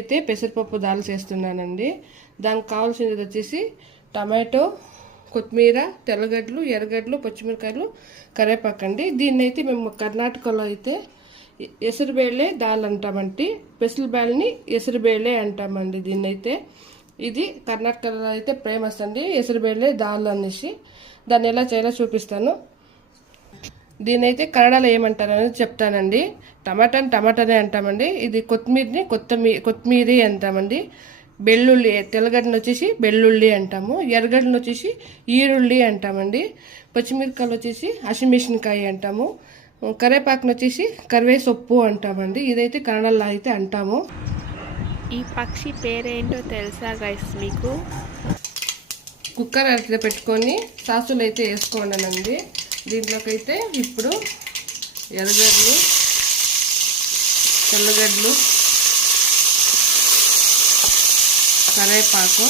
అయితే పెసరపప్పు దాల్ చేస్తున్నానండి. దానికి కావాల్సినది వచ్చేసి టమాటో, కొత్తిమీర, తెల్లగడ్డలు, ఎర్రగడ్డలు, పచ్చిమిరకాయలు, కరివేపాకు అండి. దీన్ని అయితే మేము కర్ణాటకలో అయితే ఎసురుబేళ్ళే దాల్ అంటామండి. పెసరబేళ్ళని ఎసురుబేళ్ళే అంటామండి. దీన్నైతే ఇది కర్ణాటకలో అయితే ఫేమస్ అండి, ఎసురుబేళ్ళే దాల్ అనేసి. దాన్ని ఎలా చేయాలో చూపిస్తాను. దీనైతే కన్నడలో ఏమంటారు అనేది చెప్తానండి. టమాటానే అంటామండి. ఇది కొత్తిమీరని కొత్తిమీరి అంటామండి. బెల్లుల్లి, తెల్లగడ్డను వచ్చేసి బెల్లుల్లి అంటాము. ఎర్రగడ్డను వచ్చేసి ఈరుల్లి అంటామండి. పచ్చిమిరకాయలు వచ్చేసి హసిమిరపకాయ అంటాము. కరివేపాకును వచ్చేసి కరివేసొప్పు అంటామండి. ఇదైతే కన్నడలో అయితే అంటాము. ఈ పక్షి పేరేంటో తెలుసా గైస్ మీకు? కుక్కర్ అయితే పెట్టుకొని సాసులు అయితే వేసుకోండి. దీంట్లోకి అయితే ఇప్పుడు ఎర్రగడ్డలు, తెల్లగడ్డలు, కరివేపాకు,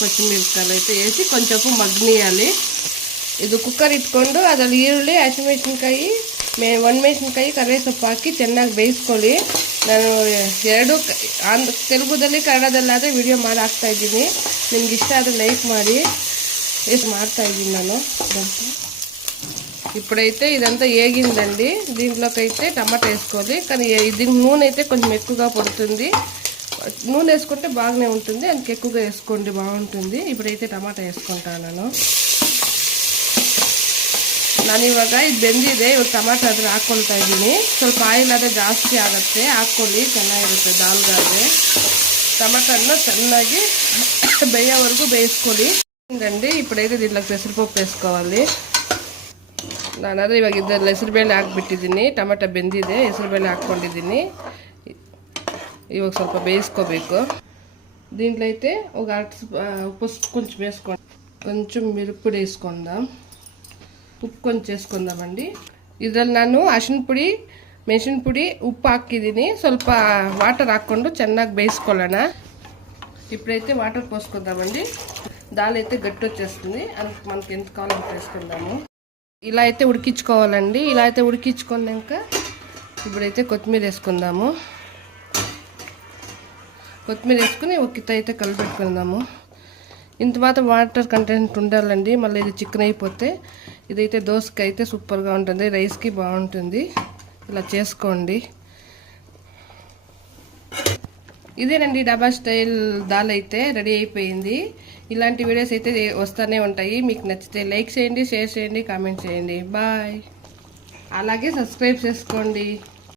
పచ్చిమిరపకాయలు అయితే వేసి కొంచెం మగ్గనియాలి. ఇది కుక్కర్ ఇಟ್ಕೊಂಡು ಅದ್ರಲ್ಲಿ ಈರುಳ್ಳಿ, ಹಸಿಮೆಣಸಿನಕಾಯಿ, ಒಣಮೆಣಸಿನಕಾಯಿ, ಕರಿವೇಸೊಪ್ಪು ಹಾಕಿ ಚೆನ್ನಾಗಿ ಬೇಯಿಸ್ಕೊಳ್ಳಿ. ನಾನು ಎರಡು ತೆಲುಗುದಲ್ಲಿ ಕನ್ನಡದಲ್ಲಾದರೆ ವಿಡಿಯೋ ಮಾಡಿ ಹಾಕ್ತಾಯಿದ್ದೀನಿ. ನಿಮ್ಗೆ ಇಷ್ಟ ಆದರೆ ಲೈಕ್ ಮಾಡಿ. ಮಾಡ್ತಾಯಿದ್ದೀನಿ ನಾನು. ఇప్పుడైతే ఇదంతా ఏగిందండి. దీంట్లోకి అయితే టమాటా వేసుకోవాలి. కానీ దీనికి నూనె అయితే కొంచెం ఎక్కువగా పడుతుంది. నూనె వేసుకుంటే బాగానే ఉంటుంది, అందుకు ఎక్కువగా వేసుకోండి, బాగుంటుంది. ಇప్పుಡೈತೆ ಟಮಾಟಾ వేసుకుంటాను ನಾನು ಇವಾಗ ಇದು ಬೆಂದಿದೆ. ಇವಾಗ ಟಮಾಟಾ ಆದರೆ ಹಾಕ್ಕೊಳ್ತಾ ಇದ್ದೀನಿ. ಸ್ವಲ್ಪ ಆಯಿಲ್ ಆದರೆ ಜಾಸ್ತಿ ಆಗುತ್ತೆ, ಹಾಕ್ಕೊಳ್ಳಿ, ಚೆನ್ನಾಗಿರುತ್ತೆ ದಾಲ್ಗಾದ್ರೆ. ಟಮಾಟನ್ನ ಚೆನ್ನಾಗಿ ಬೇಯೋವರೆಗೂ ಬೇಯಿಸ್ಕೊಳ್ಳಿ అండి. ఇప్పుడైతే దీంట్లోకి పెసరపప్పు వేసుకోవాలి. ನಾನಾದರೆ ಇವಾಗ ಇದರಲ್ಲಿ ಹೆಸರುಬೇಳೆ ಹಾಕ್ಬಿಟ್ಟಿದ್ದೀನಿ. ಟೊಮೆಟೊ ಬೆಂದಿದೆ, ಹೆಸರುಬೇಳೆ ಹಾಕ್ಕೊಂಡಿದ್ದೀನಿ. ఇవాళ ಸ್ವಲ್ಪ ಬೇಯಿಸ್ಕೋಬೇಕು. దీంట్లో అయితే ఒక పసుపు కొంచెం వేసుకోండి, కొంచెం మిరప్పొడి వేసుకుందాం, ఉప్పు కొంచెం వేసుకుందామండి. ಇದರಲ್ಲಿ ನಾನು ಅರಿಶಿನ ಪುಡಿ, ಮೆಣಸಿನ ಪುಡಿ, ಉಪ್ಪು ಹಾಕಿದ್ದೀನಿ. ಸ್ವಲ್ಪ వాటర్ ಹಾಕ್ಕೊಂಡು ಚೆನ್ನಾಗಿ ಬೇಯಿಸ್ಕೊಳ್ಳೋಣ. ఇప్పుడైతే వాటర్ పోసుకుందామండి. దాల్ అయితే గట్టి వచ్చేస్తుంది, అందుకు మనకి ఎంత కావాలో అంత వేసుకుందాము. ఇలా అయితే ఉడికించుకోవాలండి. ఇలా అయితే ఉడికించుకున్నాక ఇప్పుడైతే కొత్తిమీర వేసుకుందాము. కొత్తిమీర వేసుకుని ఒక కిత్త అయితే కలిపెట్టుకుందాము. ఇంత మాత్రం వాటర్ కంటెంట్ ఉండాలండి, మళ్ళీ ఇది చికెన్ అయిపోతే. ఇదైతే దోసకి అయితే సూపర్గా ఉంటుంది, రైస్కి బాగుంటుంది. ఇలా చేసుకోండి. ఇదేనండి డబ్బా స్టైల్ దాల్ అయితే రెడీ అయిపోయింది. ఇలాంటి వీడియోస్ అయితే వస్తూనే ఉంటాయి. మీకు నచ్చితే లైక్ చేయండి, షేర్ చేయండి, కామెంట్ చేయండి. బాయ్. అలాగే సబ్స్క్రైబ్ చేసుకోండి.